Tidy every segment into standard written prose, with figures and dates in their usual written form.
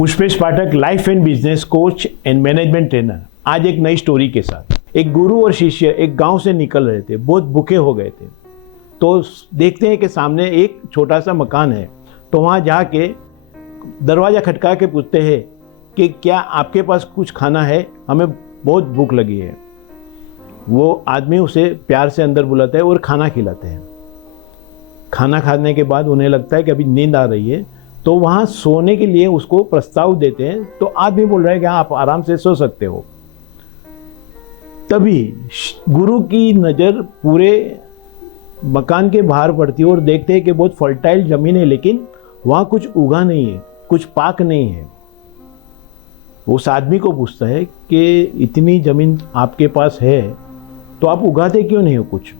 Pushpesh Pathak, life and business coach and management trainer, आज एक नई स्टोरी के साथ। एक गुरु और शिष्य एक गांव से निकल रहे थे, बहुत भूखे हो गए थे। तो देखते हैं कि सामने एक छोटा सा मकान है। तो वहाँ जाके दरवाज़ा खटका के पूछते हैं कि क्या आपके पास कुछ खाना है, हमें बहुत भूख लगी है। वो आदमी उसे प्यार से अंदर बुलाता है और खाना खिलाते हैं। खाना खाने के बाद उन्हें लगता है कि अभी नींद आ रही है, तो वहाँ सोने के लिए उसको प्रस्ताव देते हैं। तो आदमी बोल रहा है कि आप आराम से सो सकते हो। तभी गुरु की नज़र पूरे मकान के बाहर पड़ती है और देखते हैं कि बहुत फर्टाइल ज़मीन है, लेकिन वहाँ कुछ उगा नहीं है, कुछ पाक नहीं है। उस आदमी को पूछता है कि इतनी ज़मीन आपके पास है तो आप उगाते क्यों नहीं हो कुछ।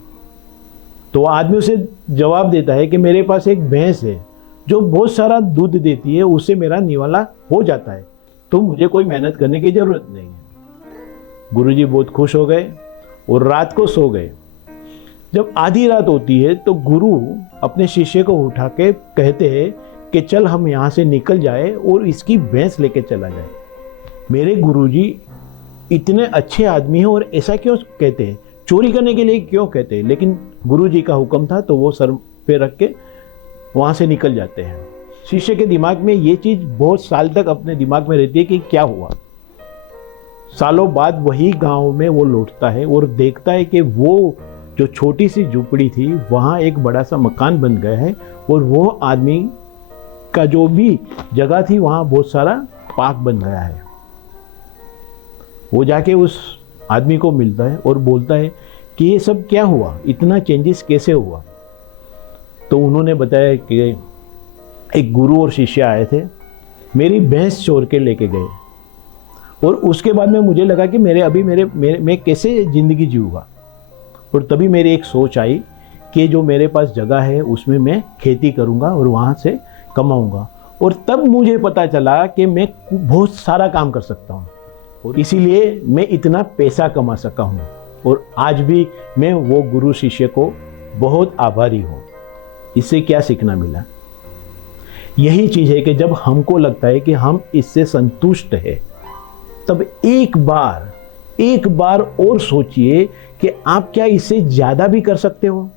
तो आदमी उसे जवाब देता है कि मेरे पास एक भैंस है जो बहुत सारा दूध देती है, उससे मेरा निवाला हो जाता है, तो मुझे कोई मेहनत करने की ज़रूरत नहीं है। गुरुजी बहुत खुश हो गए और रात को सो गए। जब आधी रात होती है तो गुरु अपने शिष्य को उठा के कहते हैं कि चल हम यहाँ से निकल जाए और इसकी भैंस लेके चला जाए। मेरे गुरुजी इतने अच्छे आदमी हैं और ऐसा क्यों कहते हैं, चोरी करने के लिए क्यों कहते हैं, लेकिन गुरुजी का हुक्म था तो वो सर पे रख के वहाँ से निकल जाते हैं। शिष्य के दिमाग में ये चीज़ बहुत साल तक अपने दिमाग में रहती है कि क्या हुआ। सालों बाद वही गांव में वो लौटता है और देखता है कि वो जो छोटी सी झुपड़ी थी वहाँ एक बड़ा सा मकान बन गया है और वो आदमी का जो भी जगह थी वहाँ बहुत सारा पार्क बन गया है। वो जाके उस आदमी को मिलता है और बोलता है कि ये सब क्या हुआ, इतना चेंजेस कैसे हुआ। तो उन्होंने बताया कि एक गुरु और शिष्य आए थे, मेरी भैंस चोर के लेके गए और उसके बाद में मुझे लगा कि मैं कैसे ज़िंदगी जीऊँगा। और तभी मेरी एक सोच आई कि जो मेरे पास जगह है उसमें मैं खेती करूँगा और वहाँ से कमाऊँगा। और तब मुझे पता चला कि मैं बहुत सारा काम कर सकता हूँ और इसीलिए मैं इतना पैसा कमा सका हूँ। और आज भी मैं वो गुरु शिष्य को बहुत आभारी हूँ। इससे क्या सीखना मिला, यही चीज़ है कि जब हमको लगता है कि हम इससे संतुष्ट है, तब एक बार और सोचिए कि आप क्या इससे ज़्यादा भी कर सकते हो।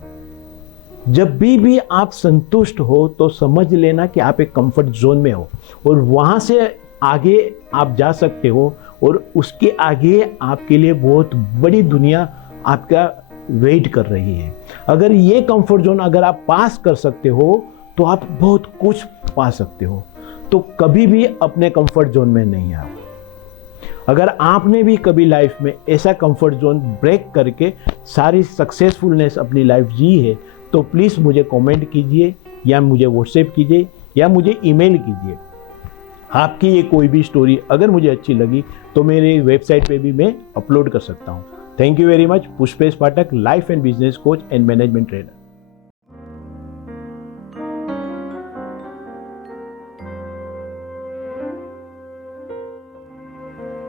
जब भी आप संतुष्ट हो तो समझ लेना कि आप एक कंफर्ट जोन में हो और वहाँ से आगे आप जा सकते हो और उसके आगे आपके लिए बहुत बड़ी दुनिया आपका वेट कर रही है। अगर ये कंफर्ट जोन अगर आप पास कर सकते हो तो आप बहुत कुछ पा सकते हो। तो कभी भी अपने कंफर्ट जोन में नहीं आओ। अगर आपने भी कभी लाइफ में ऐसा कंफर्ट जोन ब्रेक करके सारी सक्सेसफुलनेस अपनी लाइफ जी है तो प्लीज़ मुझे कमेंट कीजिए या मुझे व्हाट्सएप कीजिए या मुझे ईमेल कीजिए। आपकी ये कोई भी स्टोरी अगर मुझे अच्छी लगी तो मेरे वेबसाइट पे भी मैं अपलोड कर सकता हूँ। Thank you very much. Pushpesh Pathak, life and business coach and management trainer.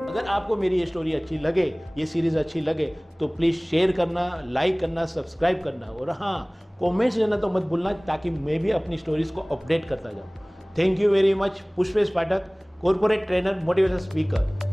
अगर आपको मेरी ये स्टोरी अच्छी लगे, ये सीरीज अच्छी लगे तो प्लीज़ शेयर करना, लाइक करना, सब्सक्राइब करना और हाँ, कमेंट्स देना तो मत भूलना ताकि मैं भी अपनी स्टोरीज को अपडेट करता जाऊँ। Thank you very much. Pushpesh Pathak, corporate trainer, motivational speaker.